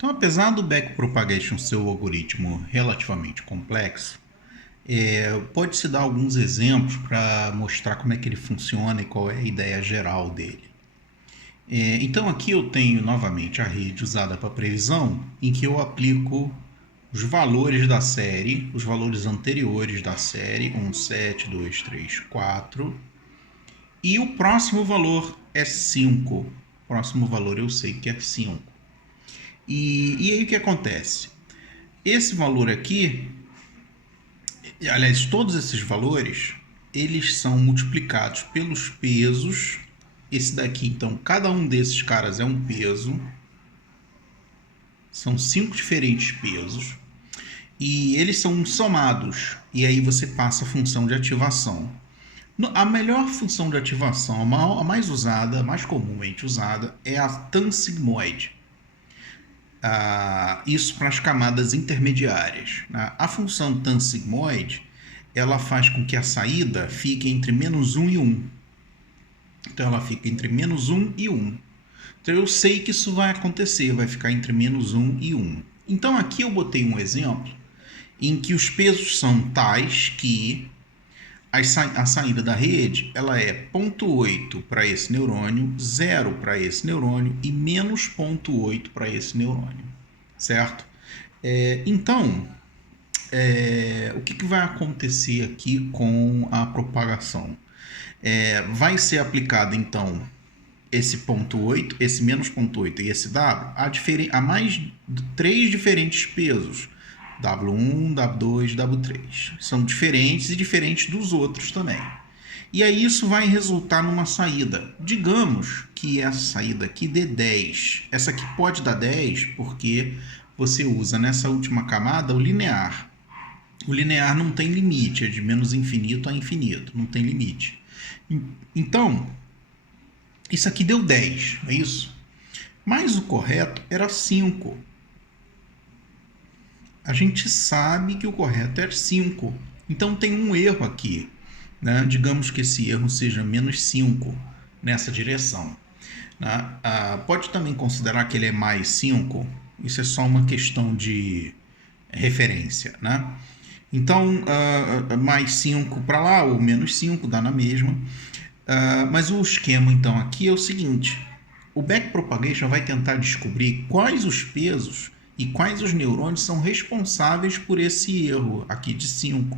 Então, apesar do backpropagation ser um algoritmo relativamente complexo, pode-se dar alguns exemplos para mostrar como é que ele funciona e qual é a ideia geral dele. Então, aqui eu tenho novamente a rede usada para previsão, em que eu aplico os valores da série, os valores anteriores da série, 1, 7, 2, 3, 4, e o próximo valor é 5. O próximo valor eu sei que é 5. E aí o que acontece? Esse valor aqui, aliás, todos esses valores, eles são multiplicados pelos pesos. Esse daqui, então, cada um desses caras é um peso. São 5 diferentes pesos. E eles são somados. E aí você passa a função de ativação. A melhor função de ativação, a mais usada, a mais comumente usada, é a tan sigmoide. Isso para as camadas intermediárias. A função tan sigmoide, ela faz com que a saída fique entre menos 1 e 1. Então ela fica entre menos 1 e 1. Então eu sei que isso vai acontecer, vai ficar entre menos 1 e 1. Então aqui eu botei um exemplo em que os pesos são tais que a saída da rede ela é 0,8 para esse neurônio, 0 para esse neurônio e menos 0,8 para esse neurônio, certo? Então, o que vai acontecer aqui com a propagação? Vai ser aplicado, então, esse 0,8, esse menos 0,8 e esse W a mais de 3 diferentes pesos. W1, W2, W3. São diferentes e diferentes dos outros também. E aí isso vai resultar numa saída. Digamos que essa saída aqui dê 10. Essa aqui pode dar 10 porque você usa nessa última camada o linear. O linear não tem limite, é de menos infinito a infinito, não tem limite. Então, isso aqui deu 10, é isso? Mas o correto era 5. A gente sabe que o correto é 5. Então tem um erro aqui. Né? Digamos que esse erro seja menos 5 nessa direção. Né? Pode também considerar que ele é mais 5. Isso é só uma questão de referência. Né? Então, mais 5 para lá ou menos 5 dá na mesma. Mas o esquema então aqui é o seguinte. O backpropagation vai tentar descobrir quais os pesos e quais os neurônios são responsáveis por esse erro aqui de 5.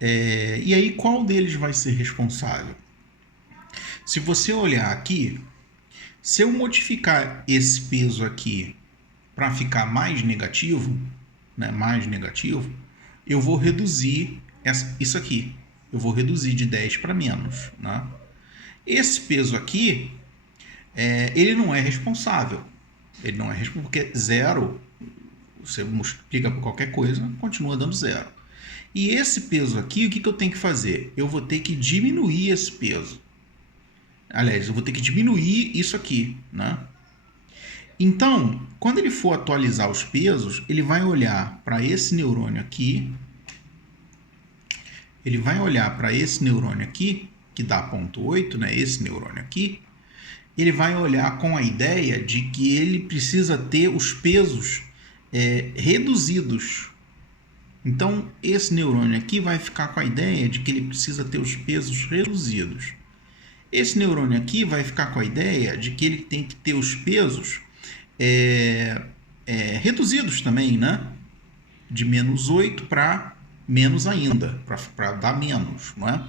E aí, qual deles vai ser responsável? Se você olhar aqui, se eu modificar esse peso aqui para ficar mais negativo, né, eu vou reduzir isso aqui. Eu vou reduzir de 10 para menos. Né? Esse peso aqui, ele não é responsável. Ele não é responsável porque 0, você multiplica por qualquer coisa, continua dando 0. E esse peso aqui, o que eu tenho que fazer? Eu vou ter que diminuir esse peso. Aliás, eu vou ter que diminuir isso aqui. Né? Então, quando ele for atualizar os pesos, ele vai olhar para esse neurônio aqui. Ele vai olhar para esse neurônio aqui, que dá 0,8, né? Esse neurônio aqui. Ele vai olhar com a ideia de que ele precisa ter os pesos reduzidos. Então, esse neurônio aqui vai ficar com a ideia de que ele precisa ter os pesos reduzidos. Esse neurônio aqui vai ficar com a ideia de que ele tem que ter os pesos reduzidos também, né? De menos 8 para menos ainda, para dar menos. Não é?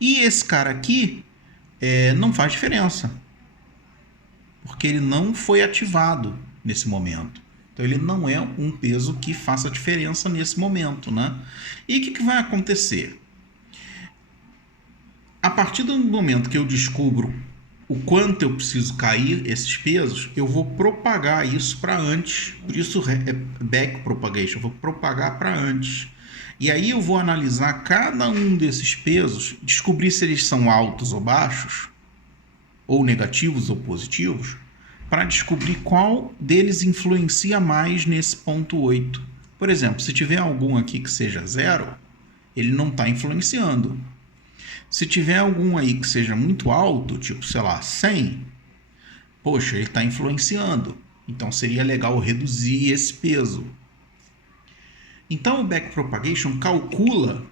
E esse cara aqui não faz diferença, porque ele não foi ativado nesse momento. Então, ele não é um peso que faça diferença nesse momento. Né? E o que vai acontecer? A partir do momento que eu descubro o quanto eu preciso cair esses pesos, eu vou propagar isso para antes. Por isso é backpropagation, eu vou propagar para antes. E aí eu vou analisar cada um desses pesos, descobrir se eles são altos ou baixos, ou negativos ou positivos, para descobrir qual deles influencia mais nesse 0,8. Por exemplo, se tiver algum aqui que seja 0, ele não está influenciando. Se tiver algum aí que seja muito alto, tipo, sei lá, 100, poxa, ele está influenciando. Então seria legal reduzir esse peso. Então o backpropagation calcula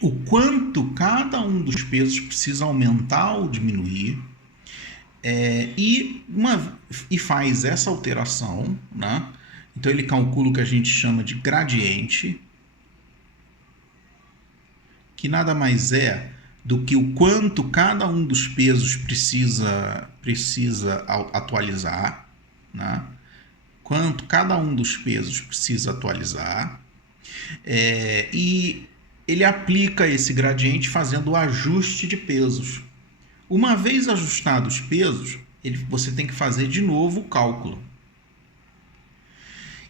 o quanto cada um dos pesos precisa aumentar ou diminuir, e faz essa alteração, né? Então ele calcula o que a gente chama de gradiente, que nada mais é do que o quanto cada um dos pesos precisa atualizar, né? Quanto cada um dos pesos precisa atualizar, e ele aplica esse gradiente fazendo o ajuste de pesos. Uma vez ajustados os pesos, você tem que fazer de novo o cálculo.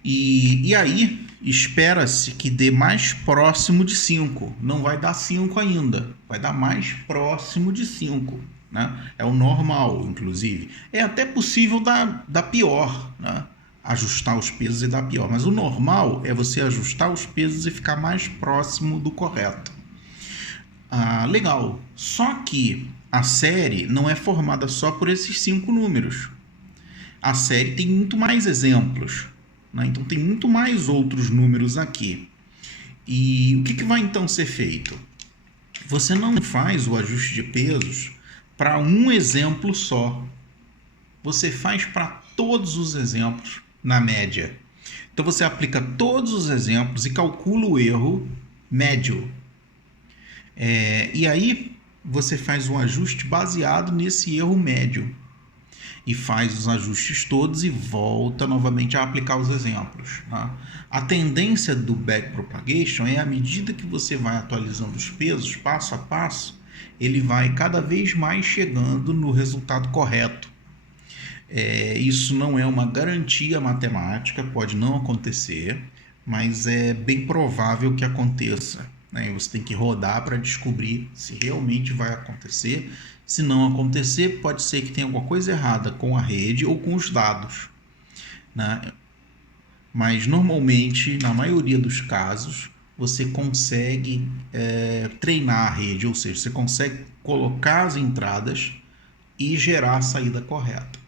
E aí, espera-se que dê mais próximo de 5. Não vai dar 5 ainda, vai dar mais próximo de 5. Né? É o normal, inclusive. É até possível dar pior, né? Ajustar os pesos e dar pior. Mas o normal é você ajustar os pesos e ficar mais próximo do correto. Legal. Só que a série não é formada só por esses 5 números. A série tem muito mais exemplos, né? Então tem muito mais outros números aqui. E o que vai então ser feito? Você não faz o ajuste de pesos para um exemplo só. Você faz para todos os exemplos na média. Então você aplica todos os exemplos e calcula o erro médio. E aí você faz um ajuste baseado nesse erro médio. E faz os ajustes todos e volta novamente a aplicar os exemplos. Tá? A tendência do backpropagation é, à medida que você vai atualizando os pesos, passo a passo, ele vai cada vez mais chegando no resultado correto. Isso não é uma garantia matemática, pode não acontecer, mas é bem provável que aconteça. Né? Você tem que rodar para descobrir se realmente vai acontecer. Se não acontecer, pode ser que tenha alguma coisa errada com a rede ou com os dados. Né? Mas normalmente, na maioria dos casos, você consegue treinar a rede, ou seja, você consegue colocar as entradas e gerar a saída correta.